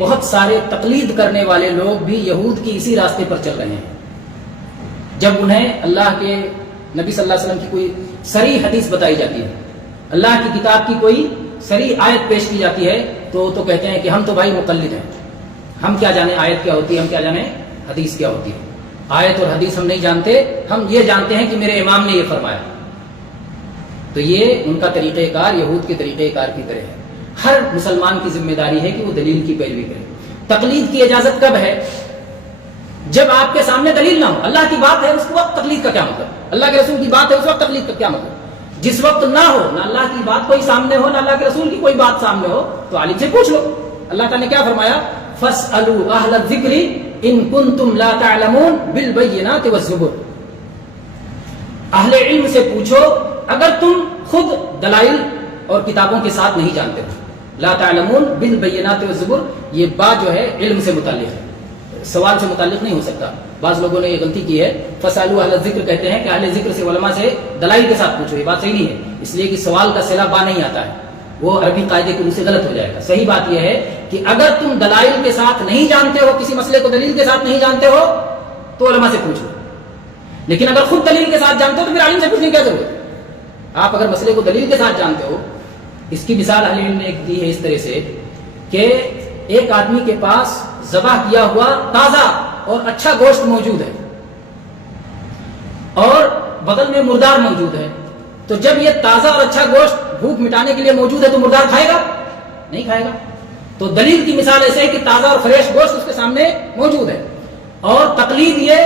بہت سارے تقلید کرنے والے لوگ بھی یہود کی اسی راستے پر چل رہے ہیں. جب انہیں اللہ کے نبی صلی اللہ علیہ وسلم کی کوئی صریح حدیث بتائی جاتی ہے، اللہ کی کتاب کی کوئی صریح آیت پیش کی جاتی ہے، تو کہتے ہیں کہ ہم تو بھائی مقلد ہیں، ہم کیا جانے آیت کیا ہوتی ہے، ہم کیا جانے حدیث کیا ہوتی ہے. آیت اور حدیث ہم نہیں جانتے، ہم یہ جانتے ہیں کہ میرے امام نے یہ فرمایا. تو یہ ان کا طریقہ کار یہود کے طریقہ کار کی طرح ہے. ہر مسلمان کی ذمہ داری ہے کہ وہ دلیل کی پیروی کرے. تقلید کی اجازت کب ہے؟ جب آپ کے سامنے دلیل نہ ہو. اللہ کی بات ہے اس وقت تقلید کا کیا مطلب؟ اللہ کے رسول کی بات ہے اس وقت تقلید کا کیا مطلب؟ جس وقت نہ ہو، نہ اللہ کی بات کوئی سامنے ہو، نہ اللہ کے رسول کی کوئی بات سامنے ہو، تو عالم سے پوچھ لو. اللہ تعالیٰ نے کیا فرمایا؟ فَاسْأَلُوا أَهْلَ الذِّكْرِ إِن كُنتُمْ لَا تَعْلَمُونَ بِالْبَيِّنَاتِ وَالزُّبُرِ. اہل علم سے پوچھو اگر تم خود دلائل اور کتابوں کے ساتھ نہیں جانتے ہو. لا تعلمون بالبینات والزبر، یہ بات جو ہے علم سے متعلق ہے، سوال سے متعلق نہیں ہو سکتا. بعض لوگوں نے یہ غلطی کی ہے، فسالو اہل ذکر کہتے ہیں کہ اہل ذکر سے، علماء سے دلائل کے ساتھ پوچھو. یہ بات صحیح نہیں ہے، اس لیے کہ سوال کا صلہ با نہیں آتا ہے، وہ عربی قاعدے کے روح سے غلط ہو جائے گا. صحیح بات یہ ہے کہ اگر تم دلائل کے ساتھ نہیں جانتے ہو، کسی مسئلے کو دلیل کے ساتھ نہیں جانتے ہو، تو علماء سے پوچھو. لیکن اگر خود دلیل کے ساتھ جانتے ہو تو پھر عالم سے پوچھنے کی کیا ضرورت ہے؟ آپ اگر مسئلے کو دلیل کے ساتھ جانتے ہو، اس کی مثال اہل علم نے ایک دی ہے اس طرح سے کہ ایک آدمی کے پاس ذبح کیا ہوا تازہ اور اچھا گوشت موجود ہے اور بغل میں مردار موجود ہے. تو جب یہ تازہ اور اچھا گوشت بھوک مٹانے کے لیے موجود ہے تو مردار کھائے گا؟ نہیں کھائے گا. تو دلیل کی مثال ایسے ہے کہ تازہ اور فریش گوشت اس کے سامنے موجود ہے. اور تقلید یہ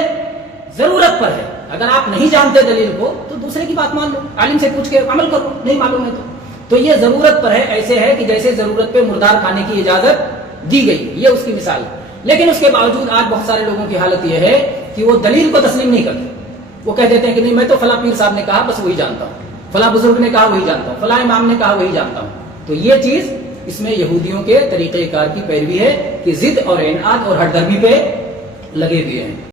ضرورت پر ہے. اگر آپ نہیں جانتے دلیل کو تو دوسرے کی بات مان لو، عالم سے پوچھ کے عمل کرو. نہیں معلوم ہے تو یہ ضرورت پر ہے. ایسے ہے کہ جیسے ضرورت پہ مردار کھانے کی اجازت دی گئی، یہ اس کی مثال ہے. لیکن اس کے باوجود آج بہت سارے لوگوں کی حالت یہ ہے کہ وہ دلیل کو تسلیم نہیں کرتے. وہ کہہ دیتے ہیں کہ نہیں، میں تو فلاں پیر صاحب نے کہا بس وہی جانتا ہوں، فلاں بزرگ نے کہا وہی جانتا ہوں، فلاں امام نے کہا وہی جانتا ہوں. تو یہ چیز اس میں یہودیوں کے طریقہ کار کی پیروی ہے کہ ضد اور اناد اور ہٹ درمی پہ لگے ہوئے ہیں.